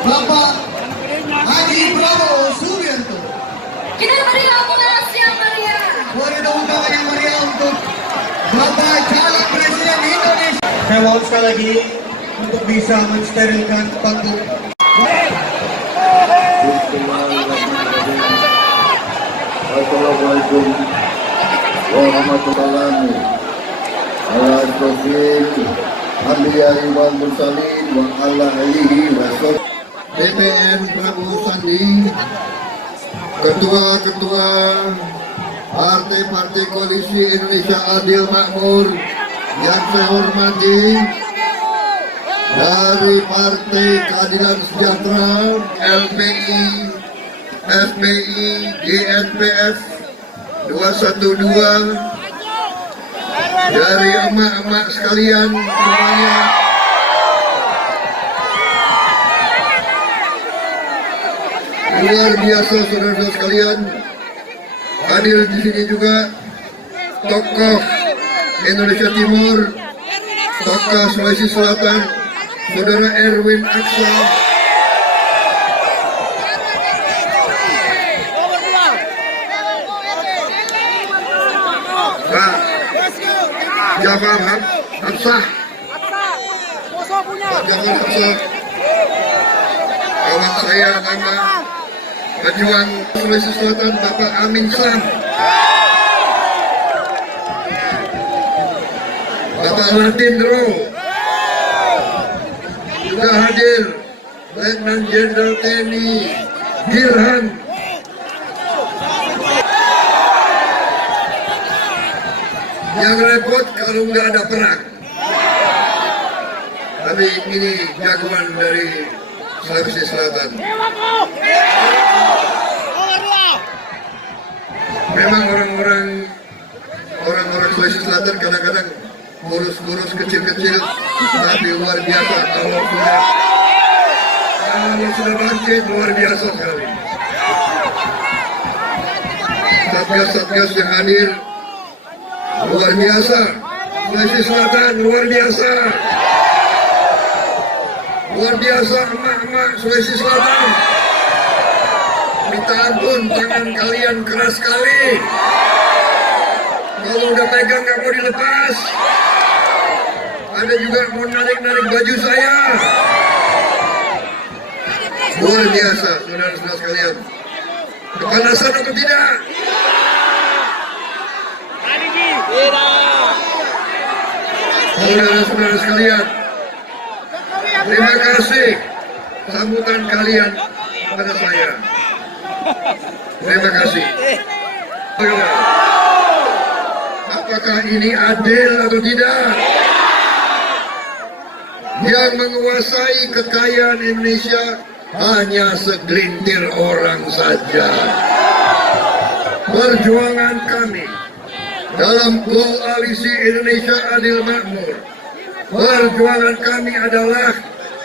Bapak Haji Prabowo Subianto. Kita berikan aplaus yang meriah. Beri tepuk tangan yang meriah untuk Bapak Calon Presiden Indonesia. Saya mohon sekali lagi untuk bisa mensterilkan panggung. Assalamualaikum warahmatullahi wabarakatuh. Alhamdulillah wal mursalin wa ala alihi wa sahbihi. BPN Prabowo Sandi, ketua-ketua partai-partai koalisi Indonesia Adil Makmur yang saya hormati, dari Partai Keadilan Sejahtera, LPI, FPI, GNPF 212, dari emak-emak sekalian semuanya, luar biasa saudara-saudara sekalian, hadir di sini juga tokoh Indonesia Timur, tokoh Sulawesi Selatan, saudara Erwin Aksa, Pak Jafar Hapsah, Pak Jafar Hapsah, kawan saya nama pejuang Sulawesi Selatan Bapak Amin Sam, Bapak Latindro, juga hadir Letnan Jenderal TNI Girhan, yang repot kalau nggak ada perang. Tapi ini jagoan dari Sulawesi Selatan. Memang orang-orang Sulawesi Selatan kadang-kadang kurus-kurus kecil-kecil, tapi luar biasa kalau sudah bangkit, luar biasa sekali. Satgas-satgas yang hadir luar biasa. Sulawesi Selatan luar biasa. Luar biasa emak-emak Sulawesi Selatan. Minta ampun, tangan kalian keras sekali. Kalau udah pegang nggak mau dilepas. Ada juga mau narik-narik baju saya. Luar biasa, saudara-saudara sekalian. Kepanasan atau tidak? Saudara-saudara sekalian, terima kasih sambutan kalian kepada saya. Terima kasih. Apakah ini adil atau tidak? Yang menguasai kekayaan Indonesia hanya segelintir orang saja. Perjuangan kami dalam koalisi Indonesia Adil Makmur, perjuangan kami adalah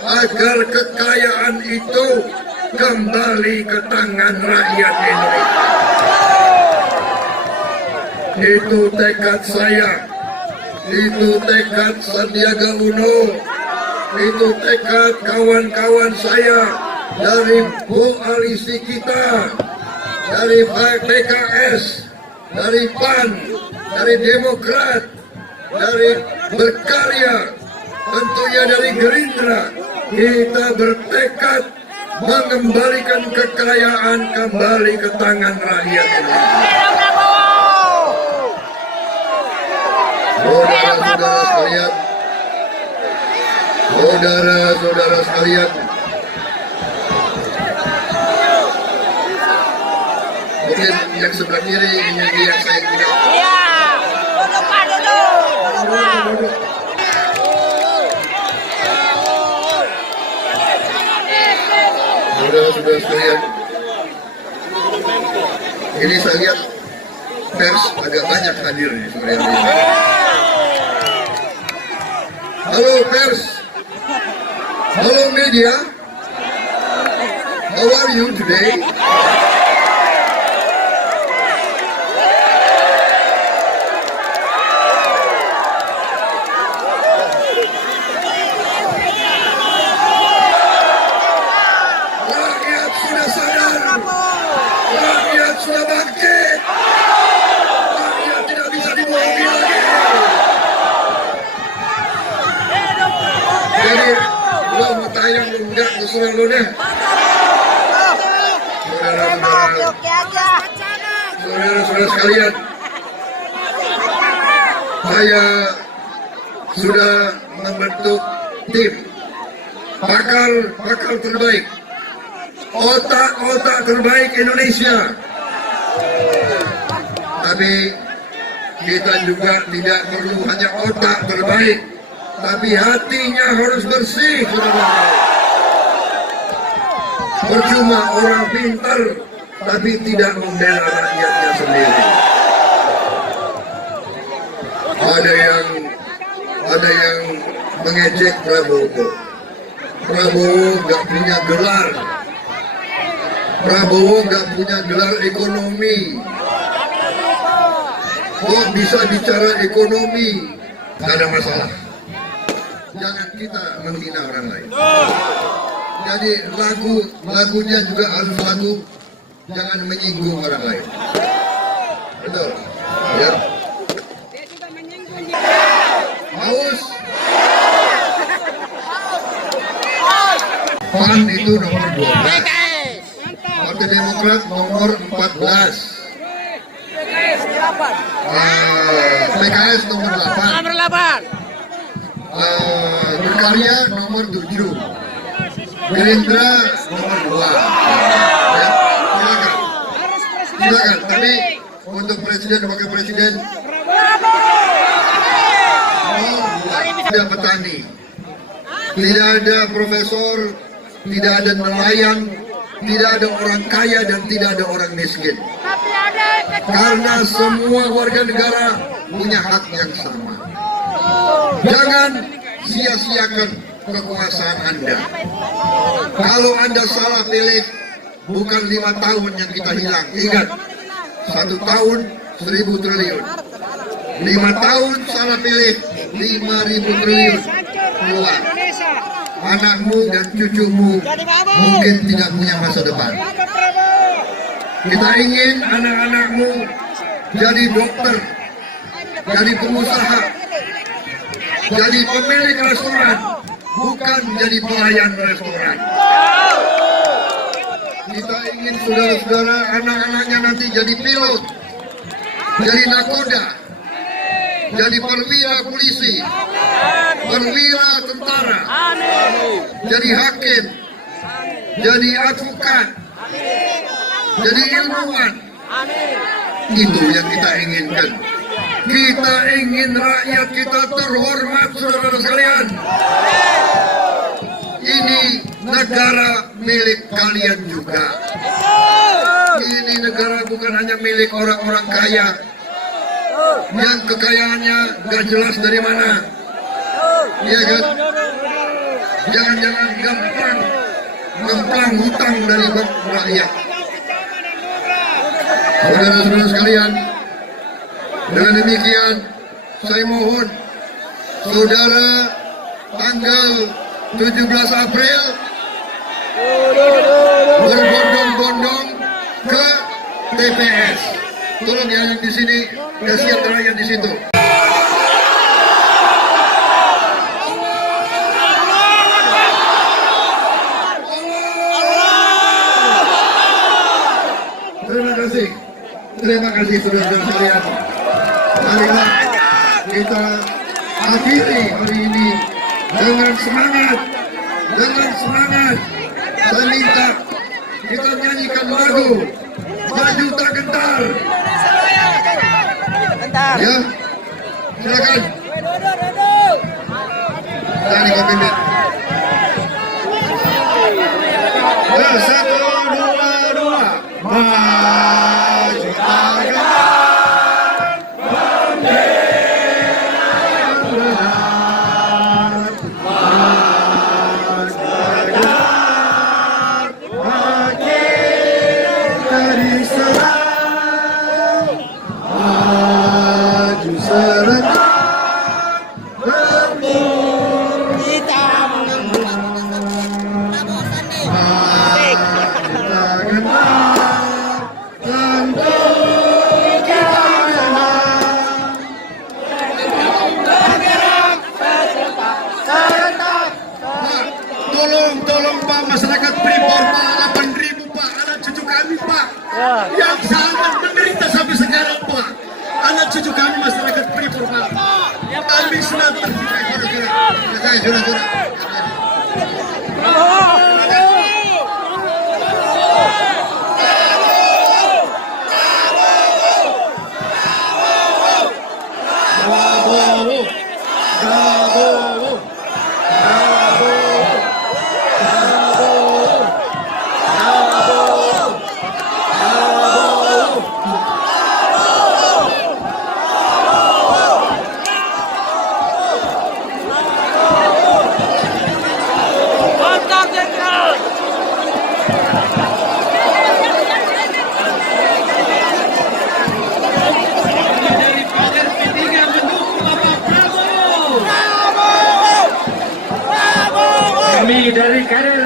agar kekayaan itu kembali ke tangan rakyat Indonesia. Itu tekad saya, itu tekad Sandiaga Uno, itu tekad kawan-kawan saya dari koalisi kita, dari PKS, dari PAN, dari Demokrat, dari Berkarya, tentunya dari Gerindra. Kita bertekad mengembalikan kekayaan kembali ke tangan rakyat Indonesia. Saudara-saudara sekalian, saudara-saudara sekalian, mungkin yang sebelah kiri ini yang saya tidak. Iya, duduk. Saudara-saudara sekalian, ini saya lihat pers agak banyak hadir nih sebenarnya. Halo pers, halo media, how are you today? sesuai dulu deh. Saudara-saudara sekalian, saya sudah membentuk tim pakar terbaik, otak terbaik Indonesia. Tapi kita juga tidak perlu hanya otak terbaik, tapi hatinya harus bersih, saudara. Percuma orang pintar tapi tidak membela rakyatnya sendiri. Ada yang mengejek Prabowo. Prabowo nggak punya gelar. Prabowo nggak punya gelar ekonomi. Kok bisa bicara ekonomi? Nggak ada masalah. Jangan kita menghina orang lain. Jadi lagunya juga harus lagu, jangan menyinggung orang lain. Betul. Ya. Haus. PAN itu nomor 12. Partai Demokrat nomor 14. PKS nomor 8. Berkarya nomor 7. Gerindra nomor 2. Ya, silakan. Tapi untuk presiden dan wakil presiden tidak petani, tidak ada profesor, tidak ada nelayan, tidak ada orang kaya dan tidak ada orang miskin. Karena semua warga negara punya hak yang sama. Jangan sia-siakan kekuasaan Anda. Kalau Anda salah pilih, bukan 5 tahun yang kita hilang. Ingat, 1 tahun 1.000 triliun. 5 tahun salah pilih, 5.000 triliun keluar. Anakmu dan cucumu mungkin tidak punya masa depan. Kita ingin anak-anakmu jadi dokter, jadi pengusaha, jadi pemilik restoran, bukan jadi pelayan restoran. Kita ingin saudara-saudara anak-anaknya nanti jadi pilot, jadi nakoda, jadi perwira polisi, perwira tentara, jadi hakim, jadi advokat, jadi ilmuwan. Itu yang kita inginkan. Kita ingin rakyat kita terhormat, saudara sekalian. Ini negara milik kalian juga. Ini negara bukan hanya milik orang-orang kaya yang kekayaannya gak jelas dari mana. Iya kan? Jangan-jangan gemplang hutang dari rakyat. Saudara-saudara sekalian, dengan demikian saya mohon saudara tanggal 17 April berbondong-bondong ke TPS. Tolong ya yang di sini, kasihan rakyat di situ. Terima kasih saudara-saudara sekalian. Marilah kita akhiri hari ini dengan semangat. Saya minta kita nyanyikan lagu Maju Tak Gentar. Ya, silakan. Dari pemimpin. Ya, 1, 2, 2. Maju tak gentar. Kita masyarakat Freeport, Pak. Kami sudah Sudah. Kami dari kader